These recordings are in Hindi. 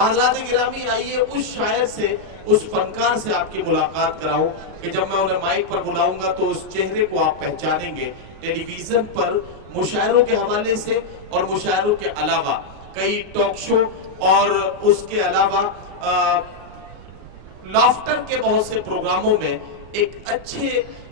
आज़ाद गिरामी, आइए उस शायर से, उस फनकार से आपकी मुलाकात कराऊं कि जब मैं उन्हें माइक पर बुलाऊंगा तो उस चेहरे को आप पहचानेंगे। टेलीविजन पर मुशायरों के हवाले से और मुशायरों के अलावा कई टॉक शो और उसके अलावा लाफ्टर के बहुत से प्रोग्रामों में एक अच्छे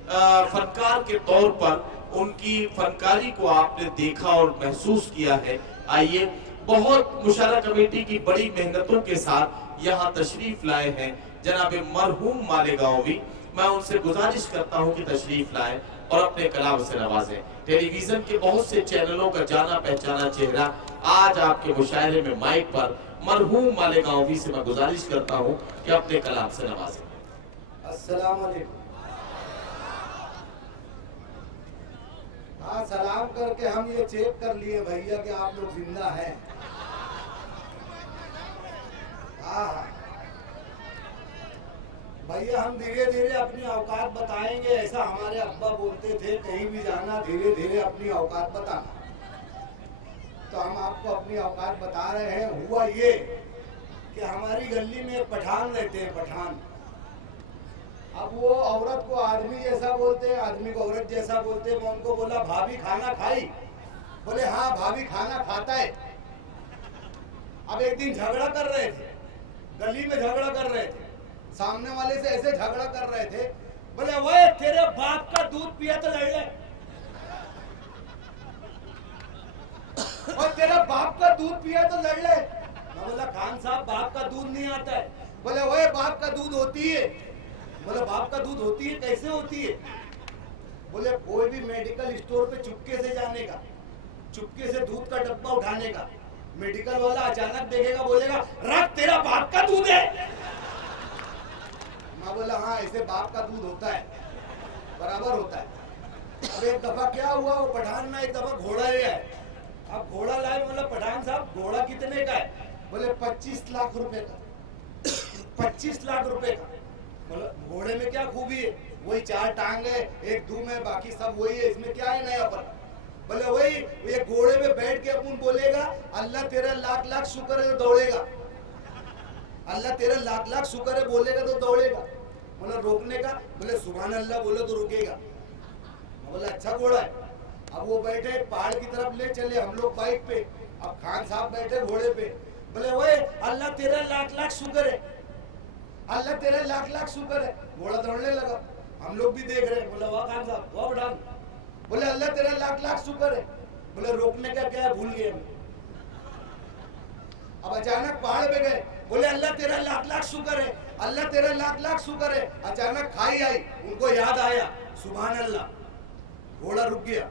फनकार के तौर पर उनकी फनकारी को आपने देखा और महसूस किया है। आइए, बहुत मुशायरा कमेटी की बड़ी मेहनतों के साथ यहाँ तशरीफ लाए हैं जनाब मरहूम मालेगांवी। मैं उनसे गुजारिश करता हूँ कि तशरीफ लाएं और अपने कलाम से नवाजें। टेलीविजन के बहुत से चैनलों का जाना पहचाना चेहरा आज आपके मुशायरे में माइक पर मरहूम मालेगांवी से मैं गुजारिश करता हूँ कि अपने कलाम से नवाजें। अस्सलाम वालेकुम। हाँ, सलाम करके हम ये चेक कर लिए भैया कि आप लोग जिंदा हैं। हाँ भैया, हम धीरे धीरे अपनी औकात बताएंगे, ऐसा हमारे अब्बा बोलते थे, कहीं भी जाना धीरे धीरे अपनी औकात बताना। तो हम आपको अपनी औकात बता रहे हैं। हुआ ये कि हमारी गली में एक पठान रहते हैं, पठान। अब वो औरत को आदमी जैसा बोलते हैं, आदमी को औरत जैसा बोलते हैं। मैं उनको बोला, भाभी खाना खाई? बोले हाँ भाभी खाना खाता है। अब एक दिन झगड़ा कर रहे थे, गली में झगड़ा कर रहे थे, सामने वाले से ऐसे झगड़ा कर रहे थे। बोले वो तेरे बाप का दूध पिया तो लड़ ले, और तेरे बाप का दूध पिया तो लड़ ले। मैं बोला खान साहब, बाप का दूध नहीं आता है। बोले वो बाप का दूध होती है। बोले बाप का दूध होती है, कैसे होती है? बोले कोई भी मेडिकल स्टोर पे चुपके से जाने का, चुपके से दूध का डब्बा उठाने का। मेडिकल वाला अचानक देखेगा, बोलेगा रख तेरा बाप का दूध है। मैं बोला हाँ, ऐसे बाप का दूध होता है, बराबर होता है। अब एक दफा क्या हुआ, वो पठान ना एक दफा घोड़ा ले आए। अब घोड़ा लाए, बोला पठान साहब घोड़ा कितने का है? बोले 25 लाख रुपए का। 25 लाख रुपए का। बोला घोड़े में क्या खूबी है? वही 4 टांग है, एक दुम है, बाकी सब वही है, इसमें क्या है नयापन? बोले वही, ये घोड़े में बैठ के अपन बोलेगा अल्लाह तेरा लाख लाख शुक्र है तो दौड़ेगा, अल्लाह तेरा लाख लाख शुक्र है बोलेगा तो दौड़ेगा। बोला रोकने का? बोले सुभान अल्लाह बोले तो रुकेगा। बोला अच्छा घोड़ा है। अब वो बैठे पहाड़ की तरफ ले चले, हम लोग बाइक पे, अब खान साहब बैठे घोड़े पे। बोले वो अल्लाह तेरा लाख लाख शुक्र है, अल्लाह तेरा लाख लाख शुक्र है। घोड़ा दौड़ने लगा, हम लोग भी देख रहे हैं। बोला वाह खान साहब, वाह पठान। बोले अल्लाह तेरा लाख लाख शुक्र है। बोले रोकने का क्या है, भूल गए। अब अचानक पहाड़ पे गए, बोले अल्लाह तेरा लाख लाख शुक्र है, अल्लाह तेरा लाख लाख शुक्र है। अचानक खाई आई, उनको याद आया सुभान अल्लाह, घोड़ा रुक गया।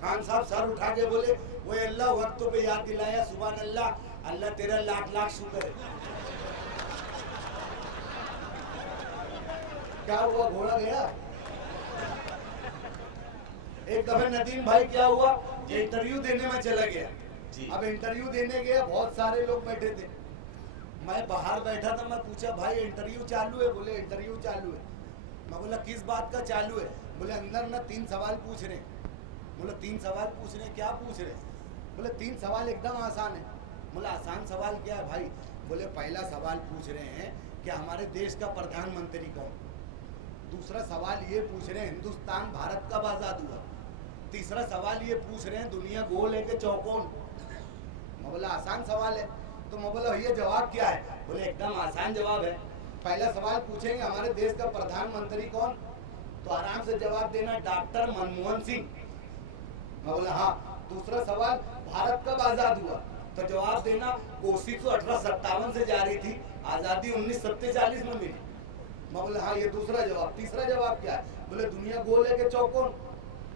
खान साहब सर उठा के बोले वो अल्लाह वक्तों पे याद दिलाया, सुभान अल्लाह, अल्लाह तेरा लाख लाख शुक्र है। क्या हुआ, घोड़ा गया। एक दफे नदीम भाई क्या हुआ, इंटरव्यू देने में चला गया। अब इंटरव्यू देने गया, बहुत सारे लोग बैठे थे, मैं बाहर बैठा था। मैं पूछा भाई इंटरव्यू चालू है? बोले इंटरव्यू चालू है। मैं बोला किस बात का चालू है? बोले अंदर ना 3 सवाल पूछ रहे। बोला 3 सवाल पूछ रहे, क्या पूछ रहे? बोले 3 सवाल एकदम आसान है। बोला आसान सवाल क्या है भाई? बोले पहला सवाल पूछ रहे हैं कि हमारे देश का प्रधानमंत्री कौन। दूसरा सवाल ये पूछ रहे हैं हिंदुस्तान भारत कब आजाद हुआ। तीसरा सवाल ये पूछ रहे हैं दुनिया गोल है कि चौकोन। मैं बोला आसान सवाल है। तो मैं बोला ये जवाब क्या है? बोले एकदम आसान जवाब है। पहला सवाल पूछेंगे हमारे देश का प्रधानमंत्री कौन, तो आराम से जवाब देना डॉक्टर मनमोहन सिंह। मैं बोला हाँ। दूसरा सवाल भारत कब आजाद हुआ, तो जवाब देना कोशिश तो 1857 से जारी थी, आजादी 1947 में मिली। मैं बोला हाँ, ये दूसरा जवाब। तीसरा जवाब क्या है? बोले दुनिया गोल है कि चौकोन।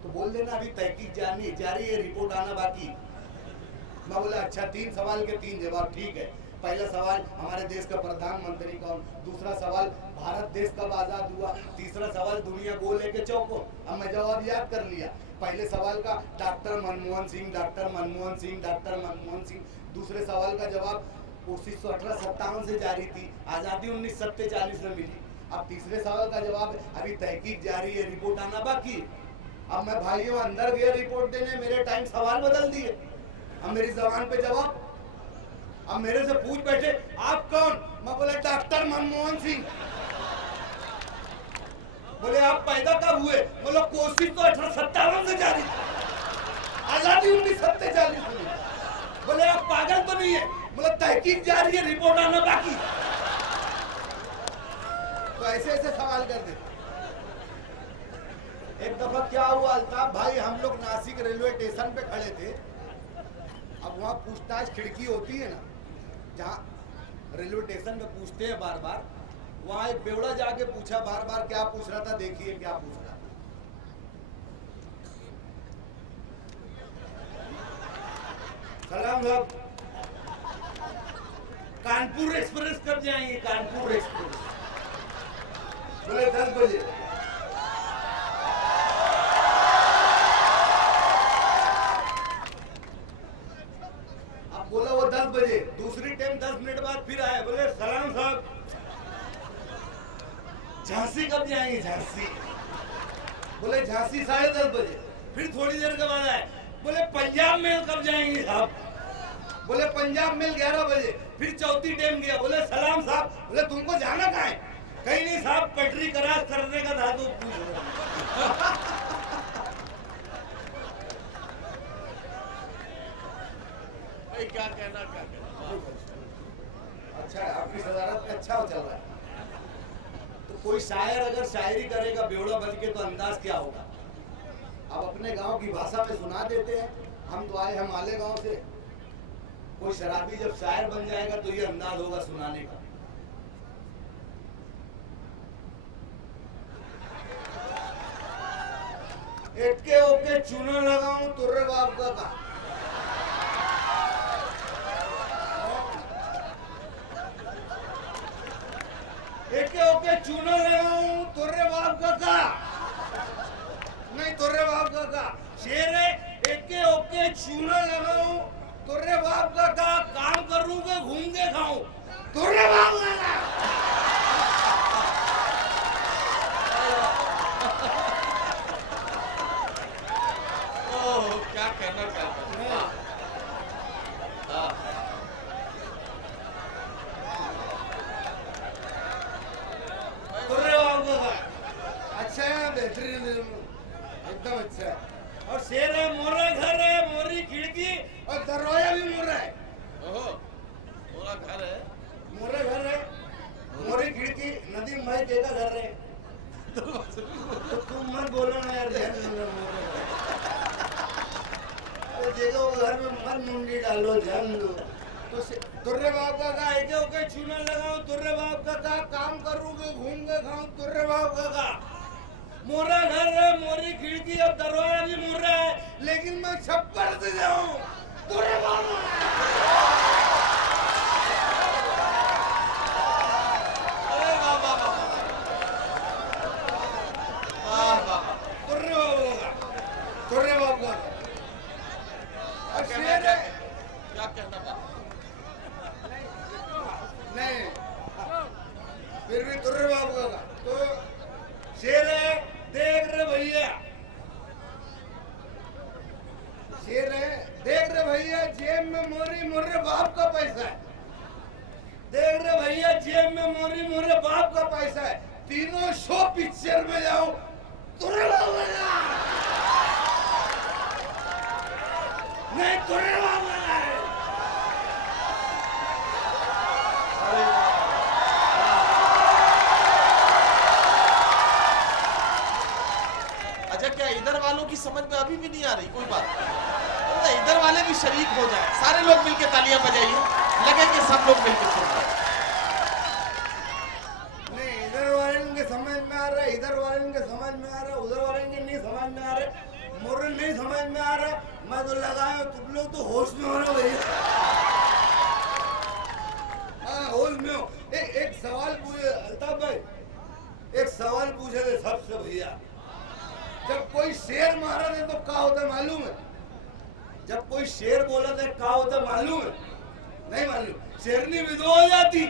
तो बोल देना अभी तहकीक जारी है, रिपोर्ट आना बाकी। मैं बोला अच्छा, 3 सवाल के 3 जवाब, ठीक है। पहला सवाल हमारे देश का प्रधानमंत्री कौन, दूसरा सवाल भारत देश कब आजाद हुआ, तीसरा सवाल दुनिया गोल है कि चौकोन। अब मैं जवाब याद कर लिया। पहले सवाल का doctor Manmohan Singh, doctor Manmohan Singh, doctor Manmohan Singh. दूसरे सवाल का जवाब कोशिश तो 1857 से जारी थी, आजादी 1947 में मिली। अब तीसरे सवाल का जवाब अभी तहकीक जारी है, रिपोर्ट आना बाकी। अब मैं भाइयों अंदर गया रिपोर्ट देने, मेरे टाइम सवाल बदल दिए, अब मेरी जबान पे जवाब। अब मेरे से पूछ बैठे आप कौन, मैं बोले डॉक्टर मनमोहन सिंह। बोले आप पैदा कब हुए, बोले कोशिश तो 1857 से जारी, आजादी 1947 में। बोले आप पागल तो नहीं है, बोले तहकीक जारी है, रिपोर्ट आना बाकी। तो ऐसे ऐसे सवाल कर दे। एक दफा क्या हुआ अल्ताफ भाई, हम लोग नासिक रेलवे स्टेशन पे खड़े थे। अब वहाँ पूछताछ खिड़की होती है ना, जहाँ रेलवे स्टेशन पे पूछते हैं बार बार, वहाँ एक बेवड़ा जाके पूछा बार बार, क्या पूछ रहा था, देखिए क्या पूछ रहा था। सलाम साहब, कानपुर एक्सप्रेस कब जाएंगे, कानपुर एक्सप्रेस? बोले 10 बजे। अब बोला वो 10 बजे, दूसरी टाइम 10 मिनट बाद फिर आए, बोले सलाम साहब, झांसी कब जाएंगे, झांसी? बोले झांसी 10:30 बजे। फिर थोड़ी देर के बाद आए, बोले पंजाब मेल कब जाएंगे साहब? बोले पंजाब मेल 11 बजे। फिर चौथी टाइम गया, बोले सलाम साहब, बोले तुमको जाना कहाँ है? कहीं नहीं साहब, पटरी क्रॉस करने का था तो पूछ रहा। भाई क्या कहना अच्छा है, आपकी सदारत में अच्छा चल रहा है। तो कोई शायर अगर शायरी करेगा बेवड़ा बन के, तो अंदाज क्या होगा? अब अपने गांव की भाषा में सुना देते हैं। हम तो आए हैं मालेगांव से। कोई शराबी जब शायर बन जाएगा तो ये अंदाज होगा सुनाने का। एके ओके चूना लगाऊं तुर्रे बाप का एके ओके चूना लगाऊं तुर्रे बाप का नहीं, तुर्रे बाप का शेर है। एके ओके चूना लगाऊं तुर्रे बाप का काम करूं के घूम के खाऊं तुर्रे बाप का। क्या कहना चाहते हैं? अच्छा है, बेहतरीन, एकदम अच्छा है। और शेर है, मोरा घर है, मोरी खिड़की और दरवाजा भी मोरा है। मोरा घर है, मोरा घर है, मोरी खिड़की। नदीम भाई के घर है। तो तुम मत बोलो ना यार, देखो घर में मत मुंडी डालो, ध्यान दो। तो तुर्रे बाप का एके ओके चूना लगाओ तुर्रे बाप का काम करूंगे घूम के खाऊं तुर्रे बाप का। मोरा घर है, मोरी खिड़की और दरवाजा भी मोरा है, लेकिन मैं छप्पर से जाऊं तुर्रे बाप तुर्रे बाप का। क्या कहना नहीं, फिर भी तुर्रे बाप का। तो शेर है, देख रहे भैया, शेर है, देख रहे भैया, जेब में मोरी मुर्रे बाप का पैसा है। देख रहे भैया, जेब में मोरी मुर्रे बाप का पैसा है। तीनों शो पिक्चर में जाऊं तुर्रे बाप का नहीं, तुर्रे बाप का है। अच्छा, क्या इधर वालों की समझ में अभी भी नहीं आ रही कोई बात? तो इधर वाले भी शरीक हो जाए, सारे लोग मिलके तालियां बजाइए, लगे कि सब लोग मिलके सुन रहे हैं। नहीं, इधर वाले के समझ में आ रहा है, इधर वाले के समझ में आ रहा है, उधर वाले के नहीं समझ में आ रहा, मोरल नहीं समझ में आ रहा। मैं तो लगाया, तुम लोग तो होश में हो ना भैया। हाँ, होश में हो। एक सवाल पूछे अल्ताफ भाई, एक सवाल पूछे थे सबसे भैया। जब कोई शेर मारा था तो क्या होता मालूम है? जब कोई शेर बोला था क्या होता मालूम है? नहीं मालूम। शेरनी विधवा हो जाती।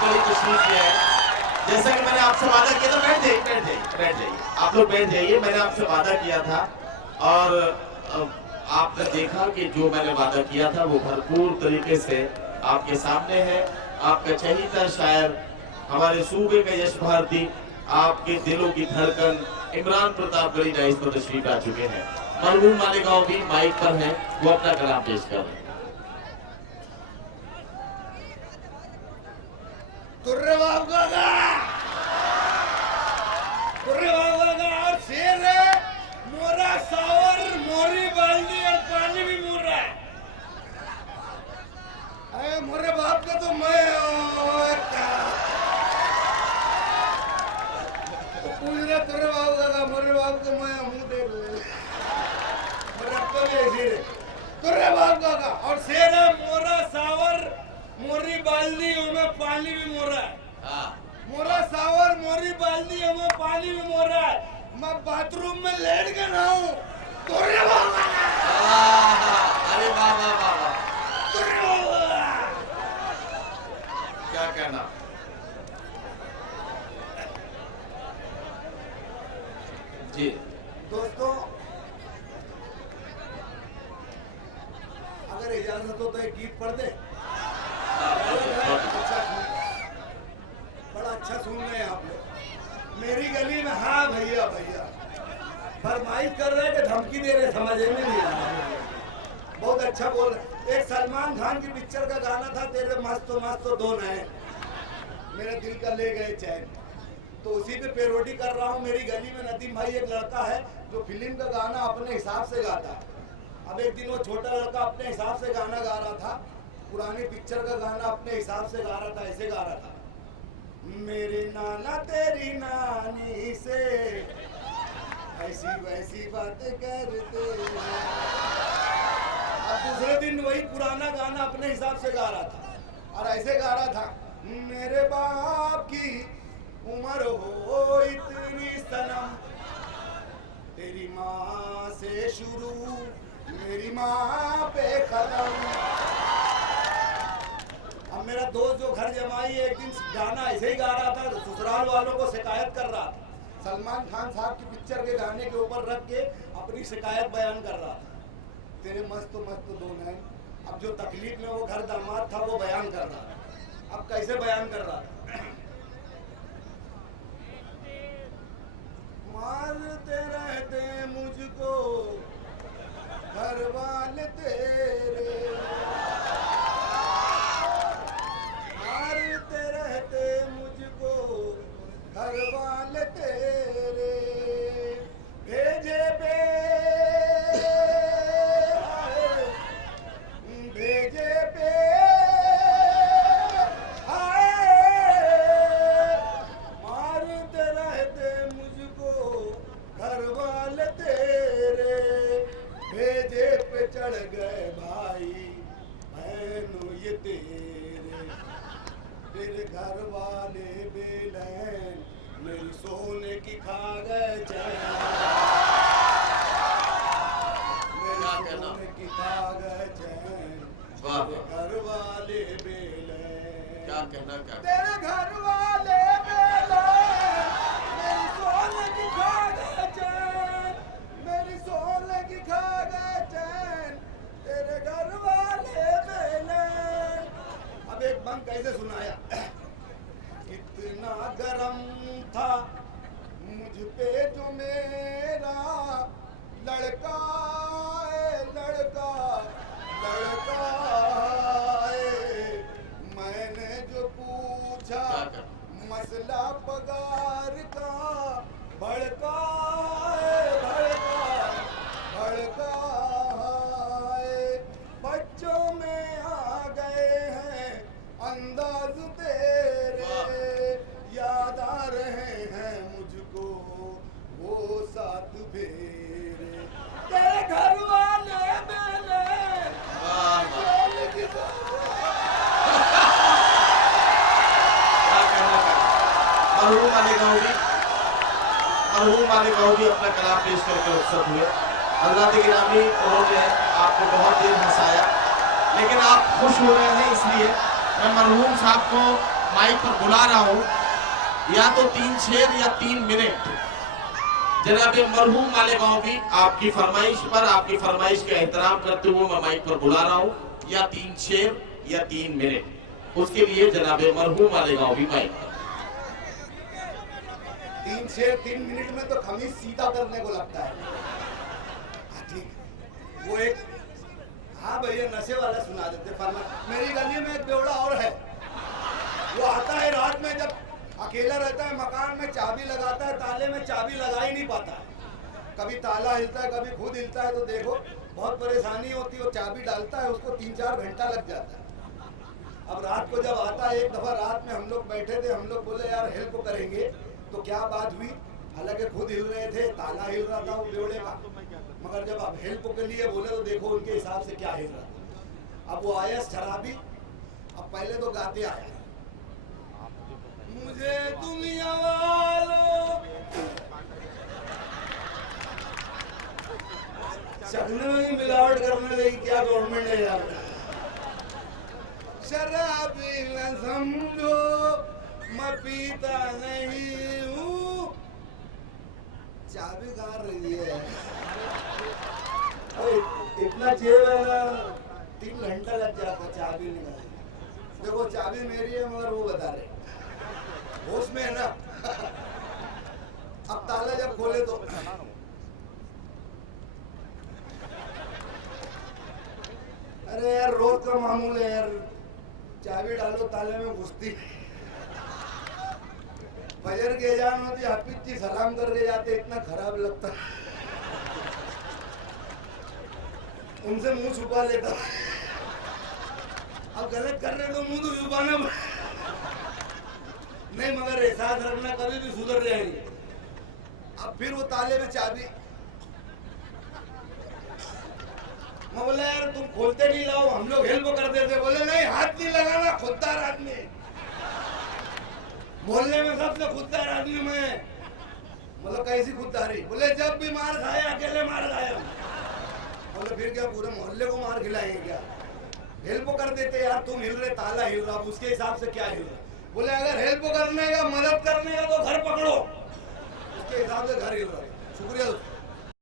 प्रताप गढ़ी तशरीफ ले आए। जैसा कि मैंने आपसे वादा किया था, बैठ जाइए बैठ जाइए बैठ जाइए, आप लोग बैठ जाइए। मैंने आपसे वादा किया था और आपने देखा कि जो मैंने वादा किया था वो भरपूर तरीके से आपके सामने है। आपका चहीता शायर, हमारे सूबे का यश भारती, आपके दिलों की धड़कन इमरान प्रताप गढ़ी इस पर तशरीफ आ चुके हैं। मरहूम मालेगांव भी माइक पर हैं, वो अपना कलाम पेश कर रहे हैं। तुर्रे बाबू का और शेर है, मोरा सावर मोरी बाल्टी और पानी भी मोर रहा है। अरे मोरे बाप का तो मैं पूछ रहा तुर्रे बाबू का, मोरे बाप को मैं मुंह दे तुर्रे बाबू का और शेर है, मोरा सावर मोरी बाल्टी में पानी भी मोर रहा है। मोरा सावर मोरी बाल्टी में पानी भी मोर रहा है। मैं बाथरूम में लेट के नहाऊं। अरे वाह वाह वाह वाह, क्या कहना। जी दोस्तों, अगर इजाजत हो तो एक गीत पढ़ दे। बड़ा अच्छा सुन रहे हैं आप लोग। मेरी गली में, हाँ भैया भैया फरमाइश कर रहे हैं कि धमकी दे रहे, समझ में नहीं आ रहा। बहुत अच्छा बोल रहे। एक सलमान खान की पिक्चर का गाना था, तेरे मस्त मस्त दो नए, मेरे दिल का ले गए चैन, तो उसी पे पैरोडी कर रहा हूँ। मेरी गली में नदीम भाई एक लड़का है जो फिल्म का गाना अपने हिसाब से गाता है। अब एक दिन वो छोटा लड़का अपने हिसाब से गाना गा रहा था, पुरानी पिक्चर का गाना अपने हिसाब से गा रहा था। ऐसे गा रहा था, मेरे नाना तेरी नानी से ऐसी वैसी बातें करते। अब दूसरे दिन वही पुराना गाना अपने हिसाब से गा रहा था और ऐसे गा रहा था, मेरे बाप की उम्र हो इतनी सनम, तेरी माँ से शुरू मेरी माँ पे खत्म। अब मेरा दोस्त जो घर जमाई एक दिन गाना ऐसे ही गा रहा था, ससुराल वालों को शिकायत कर रहा था। सलमान खान साहब की पिक्चर के गाने के ऊपर रख के अपनी शिकायत बयान कर रहा था, तेरे मस्त मस्त दो नैन। अब जो तकलीफ में वो घर दामाद था वो बयान कर रहा था। अब कैसे बयान कर रहा था, मारते रहते मुझको घर वाले तेरे, मारते रहते मुझको घर वाले तेरे, भेजे पे आए, भेजे पे आए, मारते रहते मुझको घर वाले तेरे, भेजे पे चढ़ गए भाई बहनों ये तेरे, तेरे घर वाले बेलैन मेरी सोने की खा गए चैन, मेरी सोने की खा गए चैन, तेरे घर वाले बेलैन। क्या कहना, क्या तेरे घर वाले बेलैन मेरी सोने की खा गए चैन, मेरी सोने की खा गए चैन, तेरे घर वाले बेलैन। अब एक बंद कैसे सुनाया, कितना गरम था मुझ पे जो मेरा लड़का लड़का लड़का, मैंने जो पूछा मसला पगार का, भड़का भड़का भड़का, बच्चों में आ गए हैं अंदाज तेरे, याद आ रहे हैं मुझको वो साथ फेरे, तेरे घर वाले मेरे मरहूम मालेगांव भी अपना कलाम पेश करके रुखसत हुए। अल्लाह के गिरामी, उन्होंने आपको बहुत देर हंसाया, लेकिन आप खुश हो रहे हैं, इसलिए मैं मरहूम साहब को माइक पर बुला रहा हूं, या तो 3 शेर या 3 मिनट। जनाब मरहूम मालेगांव भी आपकी फरमाइश पर, आपकी फरमाइश का एहतराम करते हुए मैं माइक पर बुला रहा हूं, या 3 शेर या 3 मिनट। उसके लिए जनाब मरहूम मालेगांव भी माइक पर। 3 शेर 3 मिनट में तो खमीज सीधा करने को लगता है। हाँ, ठीक। वो एक, हाँ भैया नशे वाला सुना देते फरमा। मेरी गली में एक बेवड़ा और है, वो आता है रात में, जब अकेला रहता है मकान में, चाबी लगाता है, ताले में चाबी लगा ही नहीं पाता है। कभी ताला हिलता है, कभी खुद हिलता है, तो देखो बहुत परेशानी होती है। वो चाबी डालता है, उसको 3-4 घंटा लग जाता है। अब रात को जब आता है, एक दफा रात में हम लोग बैठे थे, हम लोग बोले यार हेल्प करेंगे, तो क्या बात हुई, हालांकि खुद हिल रहे थे, ताला हिल रहा था वो बेवड़े का, मगर जब आप हेल्प के लिए बोले तो देखो उनके हिसाब से क्या हिल रहा था। अब वो आया शराबी, अब पहले तो गाते आया, मुझे दुनिया वालों चखने में ही मिलावट करने लगी, क्या गवर्नमेंट है यार। शराबी न समझो मैं पीता नहीं हूँ, चाबी कहाँ रही है। इतना जेब है ना, 3 घंटा लग जाता चाबी निकालने। देखो चाबी मेरी है, मगर वो बता रहे होश में है ना। अब ताला जब खोले तो अरे यार रोज का मामूल है यार, चाबी डालो ताले में घुसती, फजर की अजान होती, हाफिज जी सलाम करके जाते, इतना खराब लगता, उनसे मुंह छुपा लेता। अब गलत कर रहे तो मुंह तो छुपाना नहीं, मगर एहसास रखना कभी भी सुधर जाएंगे। अब फिर वो ताले में चाबी, मैं बोला यार तुम खोलते नहीं, लाओ हम लोग हेल्प कर देते। बोले नहीं, हाथ नहीं लगाना, खुददार आदमी, मोहल्ले में सबसे खुददार आदमी मैं। मतलब कैसी खुददारी, बोले जब भी मार खाए अकेले मार खाए। बोले फिर क्या पूरे मोहल्ले को मार खिलाएंगे क्या, हेल्प कर देते यार, तुम हिल रहे, ताला हिल रहा, उसके हिसाब से क्या हिल रहा। बोले अगर हेल्प करने का, मदद करने का तो घर पकड़ो, उसके हिसाब से घर हिल रहा है। शुक्रिया।